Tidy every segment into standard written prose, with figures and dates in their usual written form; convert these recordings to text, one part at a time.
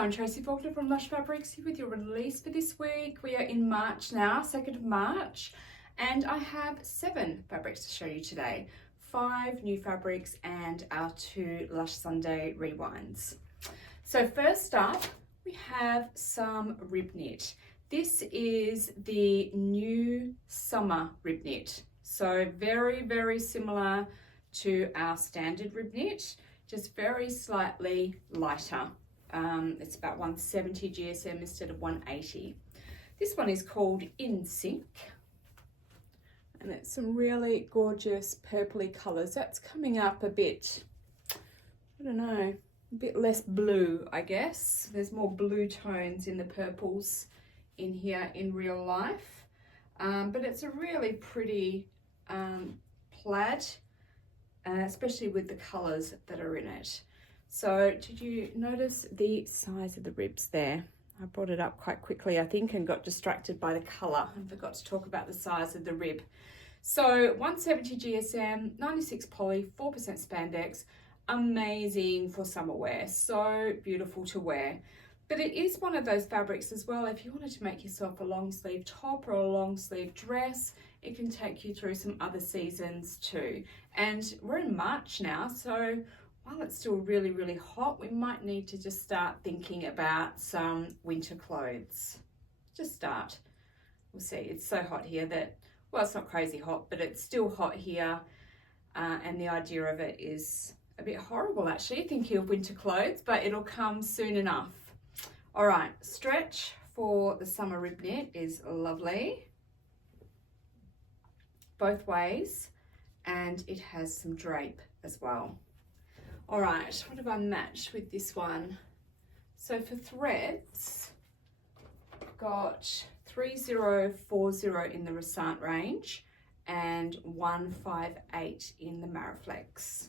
Hello, I'm Tracy Faulkner from Lush Fabrics here with your release for this week. We are in March now, 2nd of March, and I have 7 fabrics to show you today. 5 new fabrics and our 2 Lush Sunday rewinds. So first up, we have some rib knit. This is the new summer rib knit. So very, very similar to our standard rib knit, just very slightly lighter. It's about 170 GSM instead of 180. This one is called In Sync, and it's some really gorgeous purpley colours. That's coming up a bit, I don't know, a bit less blue, I guess. There's more blue tones in the purples in here in real life, but it's a really pretty plaid, especially with the colours that are in it. So did you notice the size of the ribs there? I brought it up quite quickly, I think, and got distracted by the colour and forgot to talk about the size of the rib. So 170 GSM, 96 poly, 4% spandex, amazing for summer wear, so beautiful to wear. But it is one of those fabrics as well, if you wanted to make yourself a long sleeve top or a long sleeve dress, it can take you through some other seasons too. And we're in March now, so while it's still really, really hot, we might need to just start thinking about some winter clothes. Just start. We'll see. It's so hot here that, well, it's not crazy hot, but it's still hot here. And the idea of it is a bit horrible, actually, thinking of winter clothes, but it'll come soon enough. All right, stretch for the summer rib knit is lovely, both ways, and it has some drape as well. All right, what have I matched with this one? So for threads, I've got 3040 in the Resant range and 158 in the Mariflex.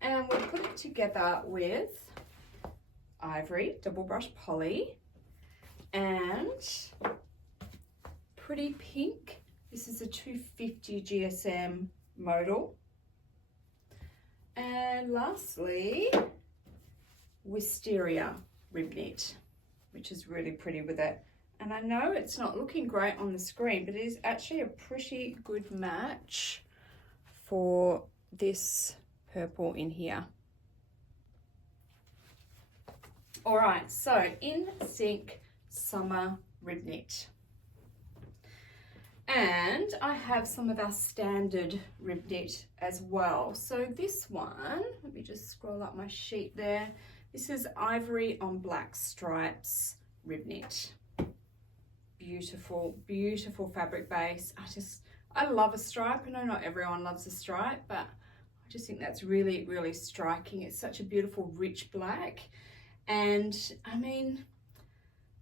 And we'll put it together with ivory, double brush poly, and pretty pink. This is a 250 GSM modal. And lastly, wisteria rib knit, which is really pretty with it. And I know it's not looking great on the screen, but it is actually a pretty good match for this purple in here. All right, so In Sync summer rib knit. And I have some of our standard rib knit as well. So this one, let me just scroll up my sheet there. This is ivory on black stripes rib knit. Beautiful, beautiful fabric base. I love a stripe. I know not everyone loves a stripe, but I just think that's really, really striking. It's such a beautiful, rich black. And I mean,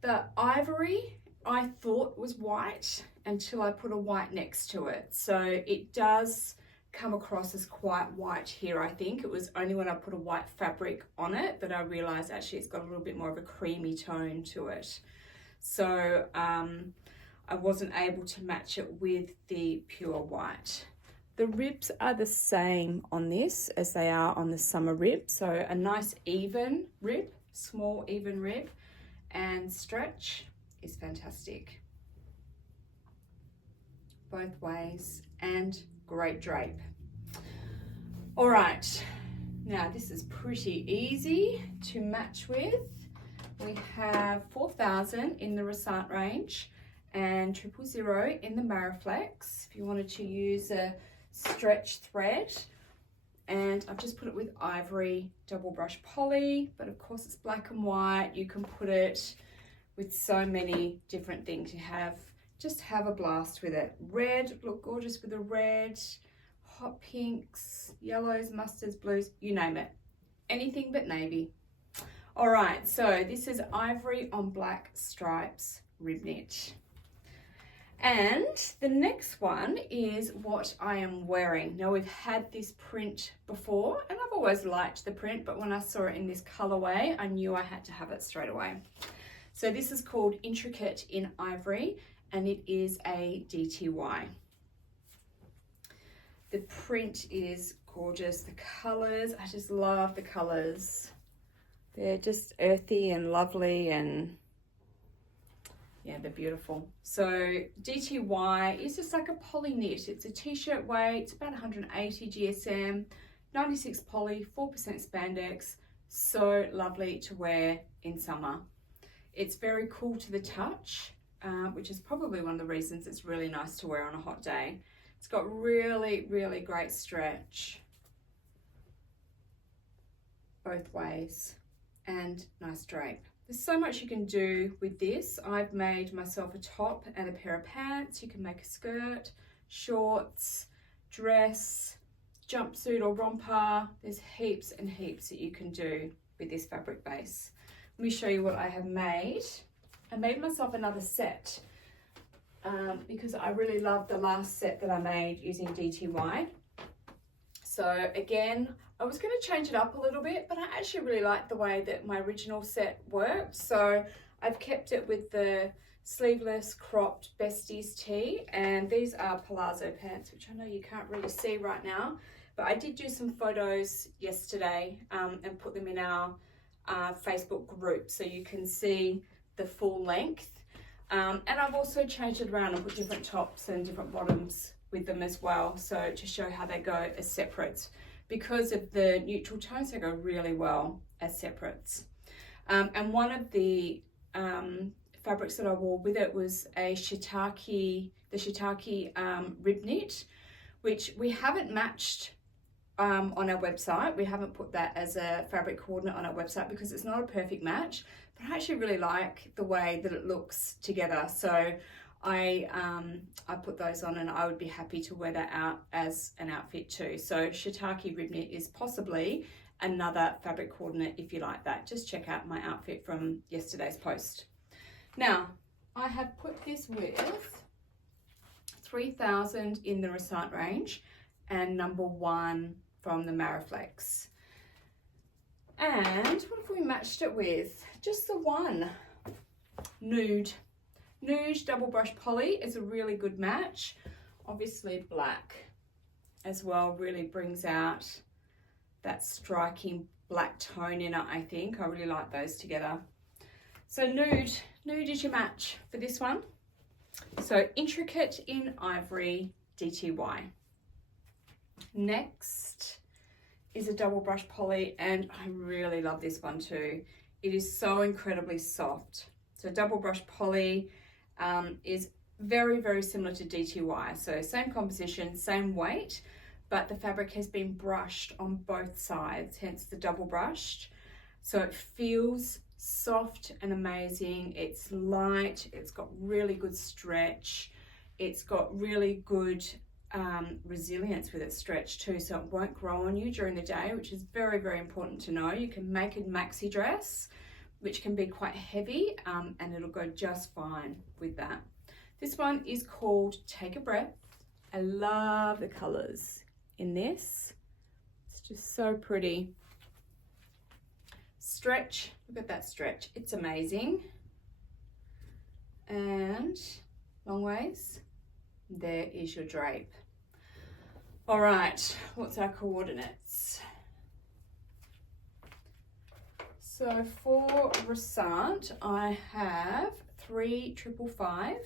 the ivory I thought was white until I put a white next to it. So it does come across as quite white here, I think. It was only when I put a white fabric on it that I realized actually it's got a little bit more of a creamy tone to it. So I wasn't able to match it with the pure white. The ribs are the same on this as they are on the summer rib. So a nice even rib, small even rib, and stretch is fantastic. Both ways, and great drape. All right, now this is pretty easy to match with. We have 4000 in the Resant range and 000 in the Mariflex if you wanted to use a stretch thread. And I've just put it with ivory double brush poly, but of course it's black and white. You can put it with so many different things. Just have a blast with it. Red, look gorgeous with a red, hot pinks, yellows, mustards, blues, you name it. Anything but navy. All right, so this is ivory on black stripes rib knit. And the next one is what I am wearing. Now we've had this print before and I've always liked the print, but when I saw it in this colorway, I knew I had to have it straight away. So this is called Intricate in Ivory, and it is a DTY. The print is gorgeous. The colors, I just love the colors. They're just earthy and lovely, and yeah, they're beautiful. So DTY is just like a poly knit. It's a t-shirt weight, it's about 180 GSM, 96 poly, 4% spandex. So lovely to wear in summer. It's very cool to the touch, which is probably one of the reasons it's really nice to wear on a hot day. It's got really, really great stretch both ways and nice drape. There's so much you can do with this. I've made myself a top and a pair of pants. You can make a skirt, shorts, dress, jumpsuit or romper. There's heaps and heaps that you can do with this fabric base. Let me show you what I have made. I made myself another set because I really love the last set that I made using DTY. So again, I was going to change it up a little bit, but I actually really like the way that my original set worked. So I've kept it with the sleeveless cropped besties tee, and these are palazzo pants, which I know you can't really see right now, but I did do some photos yesterday and put them in our Facebook group so you can see the full length. And I've also changed it around and put different tops and different bottoms with them as well, so to show how they go as separates. Because of the neutral tones, they go really well as separates. And one of the fabrics that I wore with it was the shiitake rib knit, which we haven't matched on our website. We haven't put that as a fabric coordinate on our website because it's not a perfect match, but I actually really like the way that it looks together. So I put those on, and I would be happy to wear that out as an outfit too. So shiitake rib knit is possibly another fabric coordinate if you like that. Just check out my outfit from yesterday's post. Now, I have put this with 3000 in the Resant range and number 1 from the Mariflex. And what have we matched it with? Just the one. Nude double brush poly is a really good match. Obviously black as well really brings out that striking black tone in it, I think. I really like those together. So nude is your match for this one. So intricate in ivory DTY. Next is a double brush poly, and I really love this one too. It is so incredibly soft. So double brush poly is very, very similar to DTY. So same composition, same weight, but the fabric has been brushed on both sides, hence the double brushed. So it feels soft and amazing. It's light, it's got really good stretch. It's got really good resilience with its stretch too, so it won't grow on you during the day, which is very, very important to know. You can make a maxi dress, which can be quite heavy, and it'll go just fine with that. This one is called Take a Breath. I love the colors in this. It's just so pretty. Stretch, look at that stretch. It's amazing. And long ways, there is your drape. All right, what's our coordinates? So for Resant, I have 355,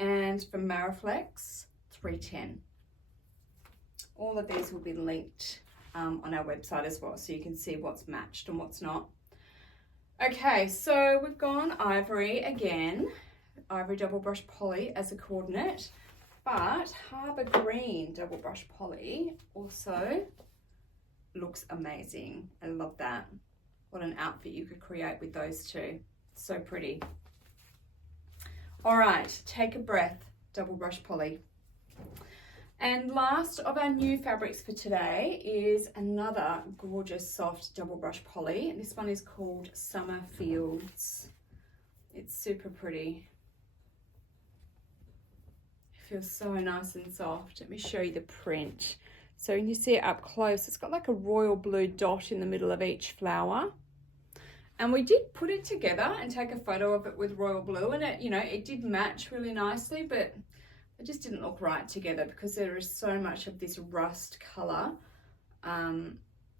and for Mariflex, 310. All of these will be linked on our website as well, so you can see what's matched and what's not. Okay, so we've gone ivory again, ivory double brush poly as a coordinate, but Harbour Green double brush poly also looks amazing. I love that. What an outfit you could create with those two. So pretty. All right, Take a Breath double brush poly. And last of our new fabrics for today is another gorgeous soft double brush poly. And this one is called Summer Fields. It's super pretty. It feels so nice and soft. Let me show you the print. So you can see it up close. It's got like a royal blue dot in the middle of each flower. And we did put it together and take a photo of it with royal blue, and it, you know, it did match really nicely, but it just didn't look right together because there is so much of this rust color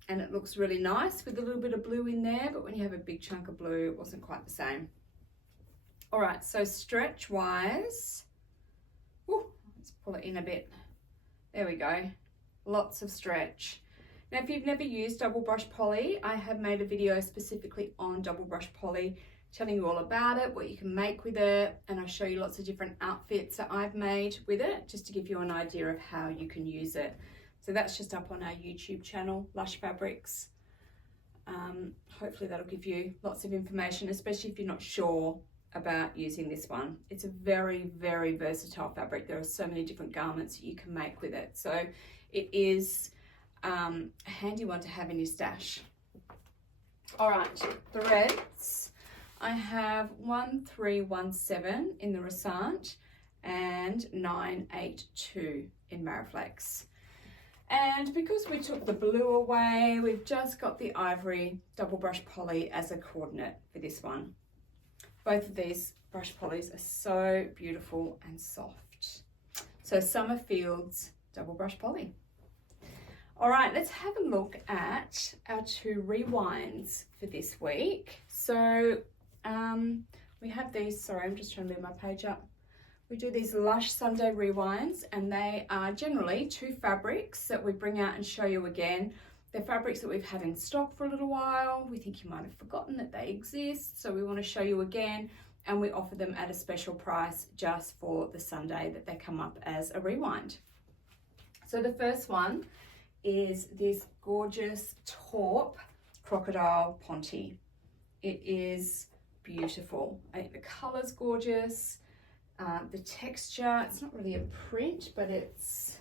and it looks really nice with a little bit of blue in there, but when you have a big chunk of blue, it wasn't quite the same. All right, so stretch wise, let's pull it in a bit. There we go, lots of stretch. Now, if you've never used double brush poly, I have made a video specifically on double brush poly, telling you all about it, what you can make with it, and I show you lots of different outfits that I've made with it, just to give you an idea of how you can use it. So that's just up on our YouTube channel, Lush Fabrics. Hopefully that'll give you lots of information, especially if you're not sure about using this one. It's a very, very versatile fabric. There are so many different garments that you can make with it. So it is a handy one to have in your stash. All right, threads. I have 1317 in the Resant and 982 in Mariflex. And because we took the blue away, we've just got the ivory double brush poly as a coordinate for this one. Both of these brush polys are so beautiful and soft. So Summer Fields double brush poly. All right, let's have a look at our 2 rewinds for this week. So we have these, sorry, I'm just trying to move my page up. We do these Lush Sunday rewinds, and they are generally 2 fabrics that we bring out and show you again. They're fabrics that we've had in stock for a little while. We think you might have forgotten that they exist, so we want to show you again, and we offer them at a special price just for the Sunday that they come up as a rewind. So the first one is this gorgeous taupe crocodile ponte. It is beautiful. I think the color's gorgeous. The texture, it's not really a print, but it's,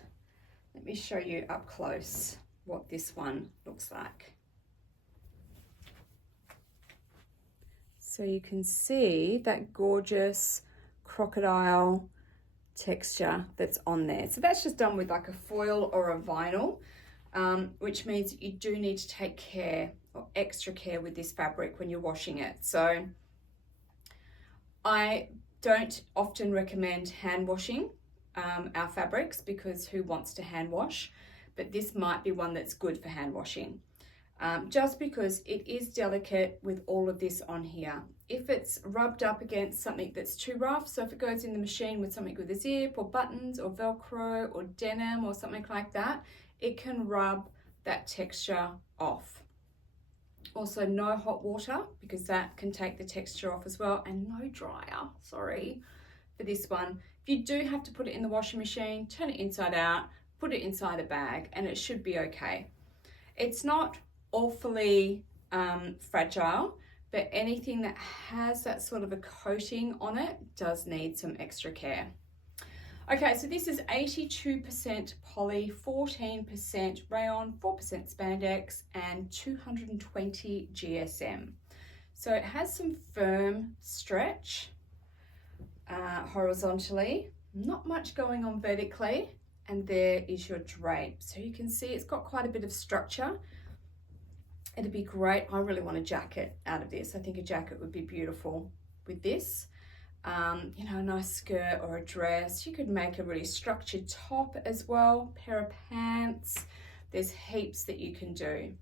let me show you up close what this one looks like. So you can see that gorgeous crocodile texture that's on there. So that's just done with like a foil or a vinyl, which means you do need to take care or extra care with this fabric when you're washing it. So I don't often recommend hand washing our fabrics, because who wants to hand wash? But this might be one that's good for hand washing, just because it is delicate with all of this on here. If it's rubbed up against something that's too rough, so if it goes in the machine with something with a zip or buttons or Velcro or denim or something like that, it can rub that texture off. Also, no hot water, because that can take the texture off as well, and no dryer, sorry, for this one. If you do have to put it in the washing machine, turn it inside out, put it inside a bag, and it should be okay. It's not awfully fragile, but anything that has that sort of a coating on it does need some extra care. Okay, so this is 82% poly, 14% rayon, 4% spandex, and 220 GSM. So it has some firm stretch horizontally, not much going on vertically, and there is your drape. So you can see it's got quite a bit of structure. It'd be great. I really want a jacket out of this. I think a jacket would be beautiful with this. You know, a nice skirt or a dress. You could make a really structured top as well, pair of pants. There's heaps that you can do.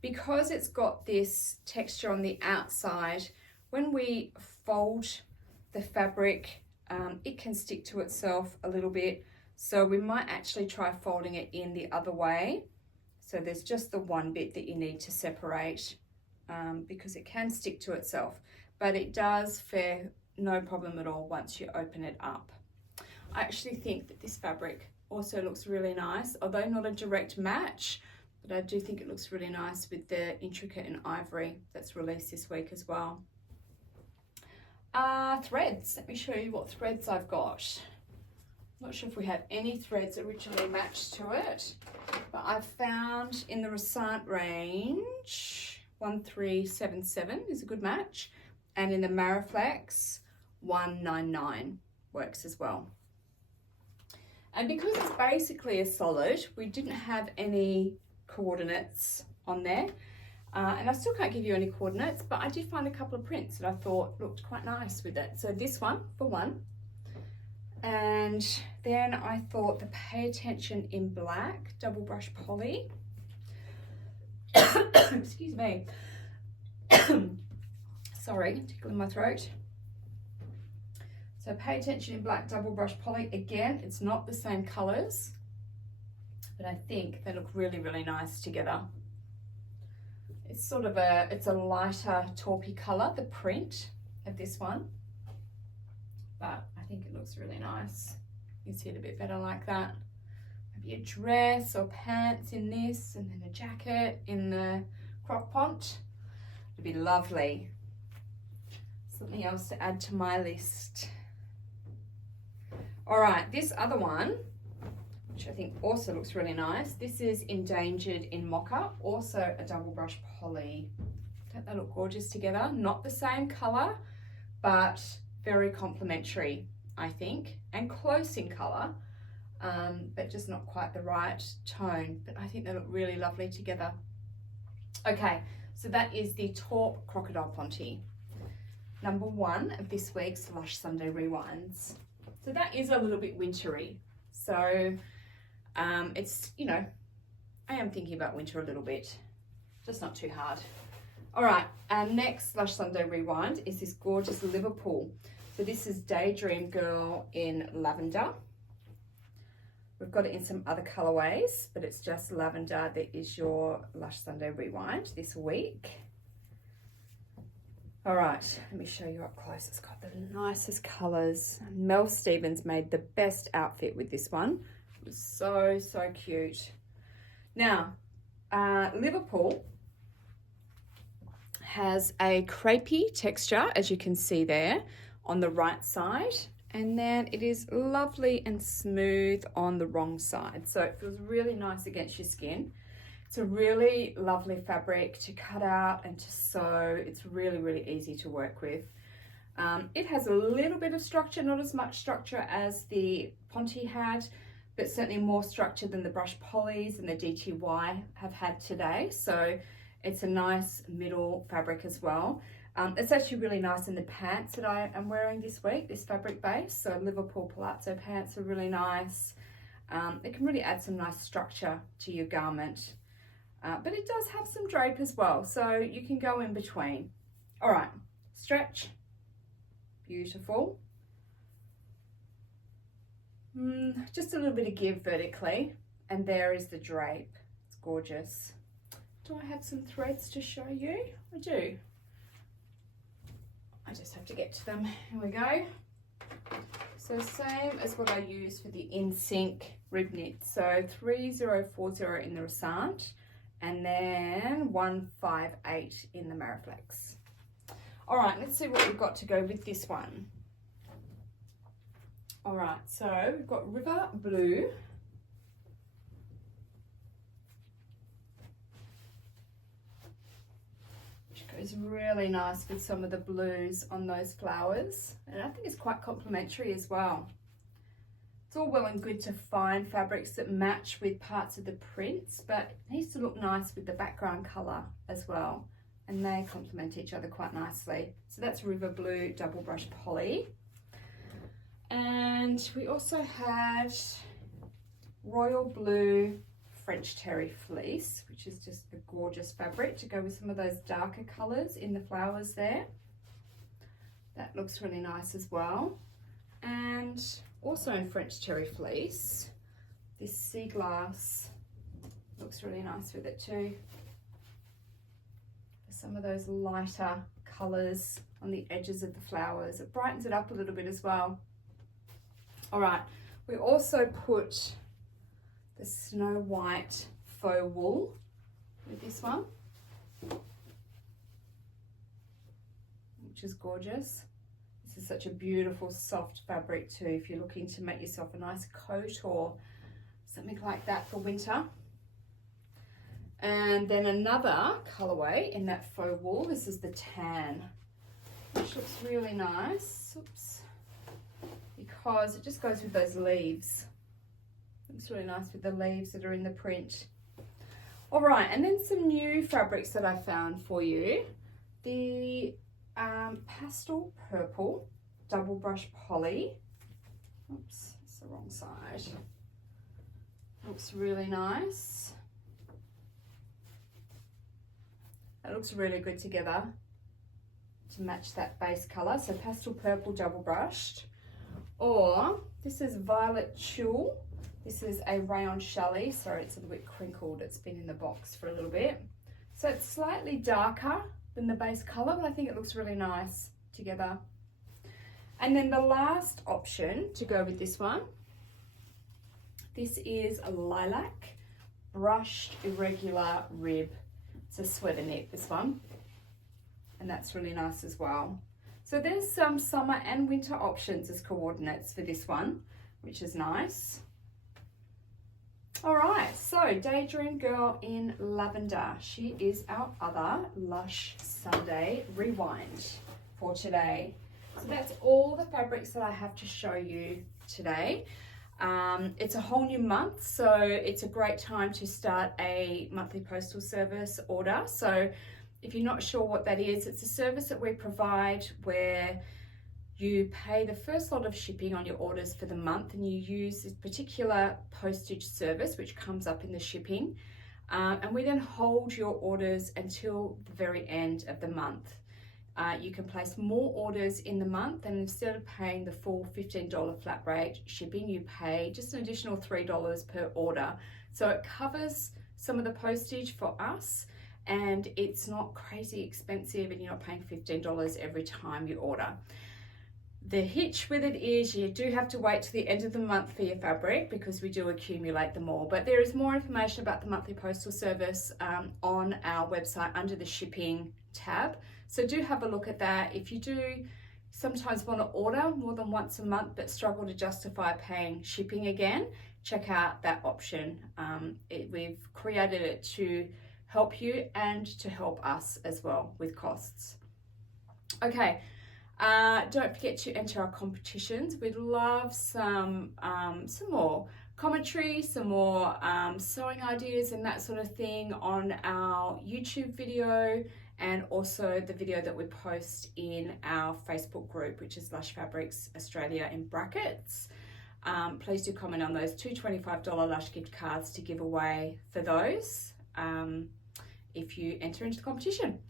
Because it's got this texture on the outside, when we fold the fabric, it can stick to itself a little bit. So we might actually try folding it in the other way. So there's just the one bit that you need to separate, because it can stick to itself, but it does fare no problem at all once you open it up. I actually think that this fabric also looks really nice, although not a direct match, but I do think it looks really nice with the intricate and ivory that's released this week as well. Threads, let me show you what threads I've got. Not sure if we have any threads originally matched to it, but I've found in the Resant range, 1377 is a good match, and in the Mariflex, 199 works as well. And because it's basically a solid, we didn't have any coordinates on there. And I still can't give you any coordinates, but I did find a couple of prints that I thought looked quite nice with it. So this one, for one. And then I thought the Pay Attention in Black double brush poly Excuse me. Sorry, tickling my throat. So pay attention in black double brush poly. Again, it's not the same colours, but I think they look really, really nice together. It's sort of it's a lighter taupey colour, the print of this one, but I think it looks really nice. You can see it a bit better like that. Maybe a dress or pants in this, and then a jacket in the croc ponte. It'd be lovely. Something else to add to my list. All right, this other one, which I think also looks really nice. This is Endangered in Mocha, also a double brush poly. Don't they look gorgeous together? Not the same color, but very complementary, I think, and close in color, but just not quite the right tone. But I think they look really lovely together. Okay, so that is the taupe Crocodile Ponte. Number 1 of this week's Lush Sunday Rewinds. So that is a little bit wintry. So it's, you know, I am thinking about winter a little bit, just not too hard. All right, our next Lush Sunday Rewind is this gorgeous Liverpool. So this is Daydream Girl in lavender. We've got it in some other colorways, but it's just lavender that is your Lush Sunday Rewind this week. All right, let me show you up close. It's got the nicest colors. Mel Stevens made the best outfit with this one. It was so, so cute. Now, Liverpool has a crepey texture, as you can see there on the right side. And then it is lovely and smooth on the wrong side. So it feels really nice against your skin. It's a really lovely fabric to cut out and to sew. It's really, really easy to work with. It has a little bit of structure, not as much structure as the Ponte had, but certainly more structure than the brush polys and the DTY have had today. So it's a nice middle fabric as well. It's actually really nice in the pants that I am wearing this week, this fabric base. So Liverpool palazzo pants are really nice. It can really add some nice structure to your garment. But it does have some drape as well, so you can go in between. All right, stretch, beautiful. Just a little bit of give vertically, and there is the drape. It's gorgeous. Do I have some threads to show you? I do. I just have to get to them. Here we go. So same as what I use for the InSync rib knit. So 3040 in the Rasant, and then 158 in the Mariflex. All right, let's see what we've got to go with this one. All right, so we've got River Blue. Which goes really nice with some of the blues on those flowers. And I think it's quite complementary as well. It's all well and good to find fabrics that match with parts of the prints, but it needs to look nice with the background colour as well. And they complement each other quite nicely. So that's River Blue Double Brush Poly. And we also had Royal Blue French Terry Fleece, which is just a gorgeous fabric to go with some of those darker colours in the flowers there. That looks really nice as well. And also in French Terry Fleece, this sea glass looks really nice with it too. Some of those lighter colours on the edges of the flowers. It brightens it up a little bit as well. All right, we also put the Snow White faux wool with this one, which is gorgeous. This is such a beautiful soft fabric too if you're looking to make yourself a nice coat or something like that for winter. And then another colourway in that faux wool, this is the tan, which looks really nice. Oops. Because it just goes with those leaves. Looks really nice with the leaves that are in the print. All right, and then some new fabrics that I found for you. The pastel purple double brush poly. Oops, it's the wrong side. Looks really nice. That looks really good together to match that base colour. So pastel purple double brushed. Or this is Violet Tulle. This is a rayon chalet. Sorry, it's a little bit crinkled. It's been in the box for a little bit. So it's slightly darker than the base colour, but I think it looks really nice together. And then the last option to go with this one, this is a lilac brushed irregular rib. It's a sweater knit, this one, and that's really nice as well. So there's some summer and winter options as coordinates for this one, which is nice. All right, so Daydream Girl in Lavender. She is our other Lush Sunday Rewind for today. So that's all the fabrics that I have to show you today. It's a whole new month, so it's a great time to start a monthly postal service order. So if you're not sure what that is, it's a service that we provide where you pay the first lot of shipping on your orders for the month, and you use this particular postage service which comes up in the shipping, and we then hold your orders until the very end of the month. You can place more orders in the month, and instead of paying the full $15 flat rate shipping, you pay just an additional $3 per order. So it covers some of the postage for us, and it's not crazy expensive, and you're not paying $15 every time you order. The hitch with it is you do have to wait till the end of the month for your fabric, because we do accumulate them all. But there is more information about the monthly postal service on our website under the shipping tab. So do have a look at that. If you do sometimes want to order more than once a month but struggle to justify paying shipping again, check out that option. We've created it to help you and to help us as well with costs. Okay. Don't forget to enter our competitions. We'd love some more commentary, some more sewing ideas and that sort of thing on our YouTube video, and also the video that we post in our Facebook group, which is Lush Fabrics Australia in brackets. Please do comment on those two $25 Lush gift cards to give away for those if you enter into the competition.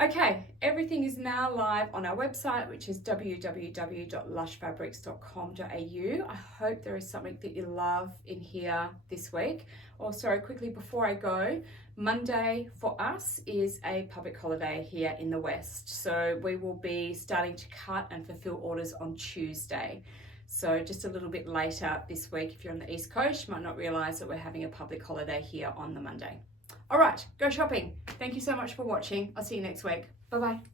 Okay, everything is now live on our website, which is www.lushfabrics.com.au. I hope there is something that you love in here this week. Oh, sorry, quickly before I go, Monday for us is a public holiday here in the West. So we will be starting to cut and fulfill orders on Tuesday. So just a little bit later this week, if you're on the East Coast, you might not realise that we're having a public holiday here on the Monday. All right, go shopping. Thank you so much for watching. I'll see you next week. Bye-bye.